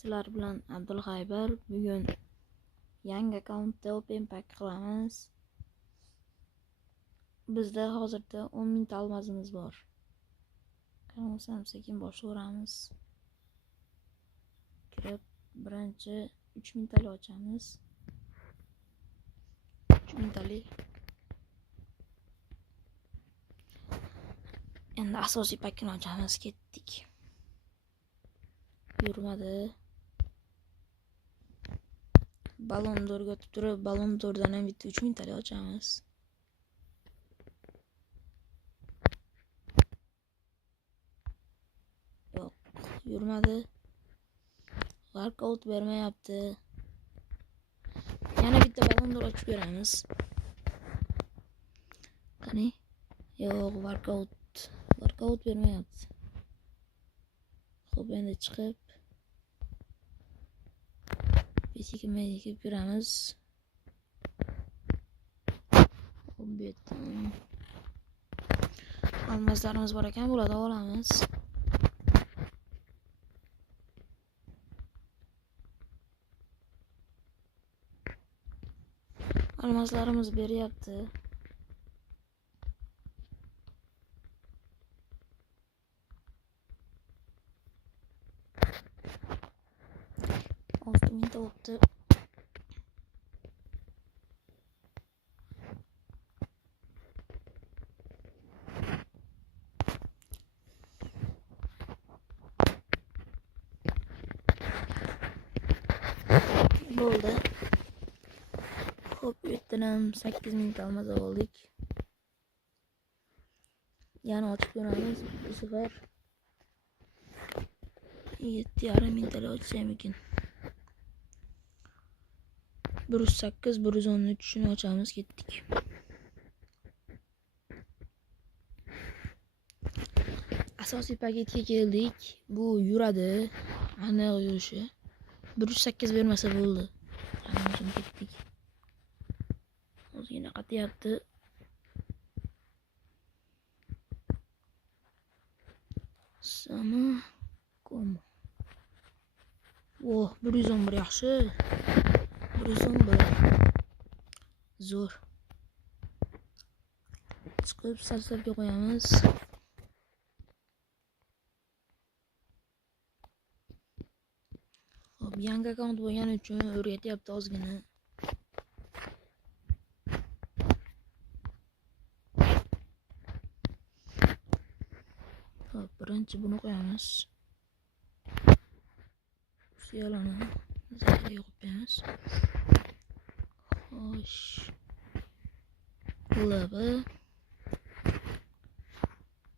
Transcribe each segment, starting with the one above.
Sizlar bilan Abdulg'aybar. Bugun yangi akkauntda open pack qilamiz. Bizda hozirda 10 mingta almazimiz bor. Qaramasam sekin boshlayveramiz. Kirib birinchi 3 mingtali ochamiz. 3 mingtali. Endi asosiy pakkini ochamiz. Ketdik. Yurmadi. Balon d'Orga o'tib turib, balon d'Ordan ham bitta 3 mingtali ochamiz. Yo'q, yurmadi. Workout bermayapti. Yana bitta balon d'Or ochib beramiz. Qani? Yo'q, workout bermayapti. Xo'p, endi chiqib Medikib kiramiz. Bu yerdan almazlarimiz bor ekan, bularni olamiz. Almazlarimiz beryapti. Olti mingta bo'libdi. Bo'ldi. Xo'p, bu yerdan ham 8 mingta almaz oldik. Yana ochib ko'ramiz. Bu safar 7,5 mingtali ochsam ekan. 108, 113 shuni ochamiz, ketdik. Asosiy paketga keldik. Bu yuradi. Aniq yurishi. 108 bermasa bo'ldi. Qani ketdik. Ozgina qatyapti. Sama kom. Oh, 111 yaxshi. 111. Zo'r. Chiqib sarsabga qo'yamiz. Hop, yangi akkaunt bo'lgani uchun o'rgatyapti ozgina. Hop, birinchi buni qo'yamiz. Siyalani zaxiraga qo'yib qo'yamiz. Xo'sh. LB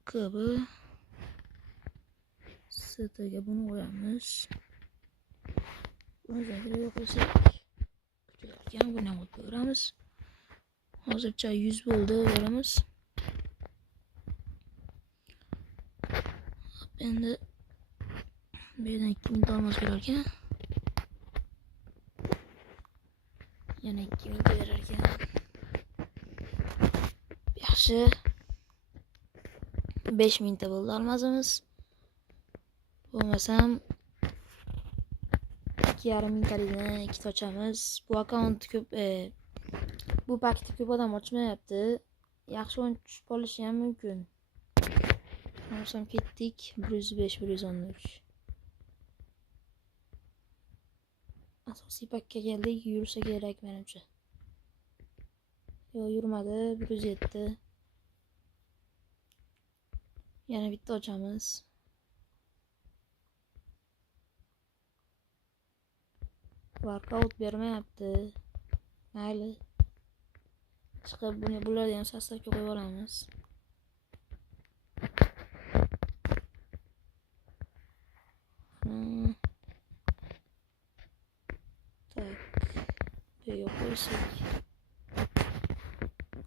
KB STga buni qo'yamiz. Buni zaxiraga qo'ysak kuchilarga buni ham qo'yib ko'ramiz. Hozircha 100 bo'ldi, beramiz. Endi bu yerdan 2 mingta olmos berar ekan. Yana 2 mingta berar ekan. Yaxshi. 5 mingta bo'ldi almazimiz. Bo'lmasam 2,5 mingtalikdan ikkita ochamiz. Bu akkaunt ko'p, bu paketni ko'p odam ochmayapti. Yaxshi o'yin tushib qolishi ham mumkin. Bo'lmasam ketdik. 105, 113. Asosiy pakka keldik. Yursa kerak menimcha. Yo'q, yurmadi. 107. Yana bitta ochamiz. Workout bermayapti. Mayli. Chiqib bularni ham sastavga qo'yib olamiz. Tak. Buyoqqa qo'ysak.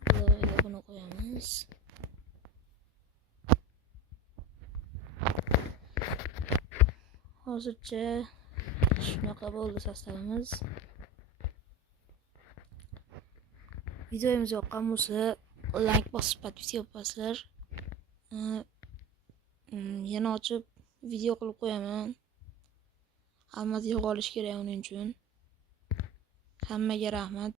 Bularga buni qo'yamiz. Hozircha shunaqa bo'ldi sastavimiz. Videomiz yoqqan bo'lsa, like bosib podpiska qilib yana ochib video qilib qo'yaman. almas yo'qolishi kerak uning uchun. Hammaga rahmat.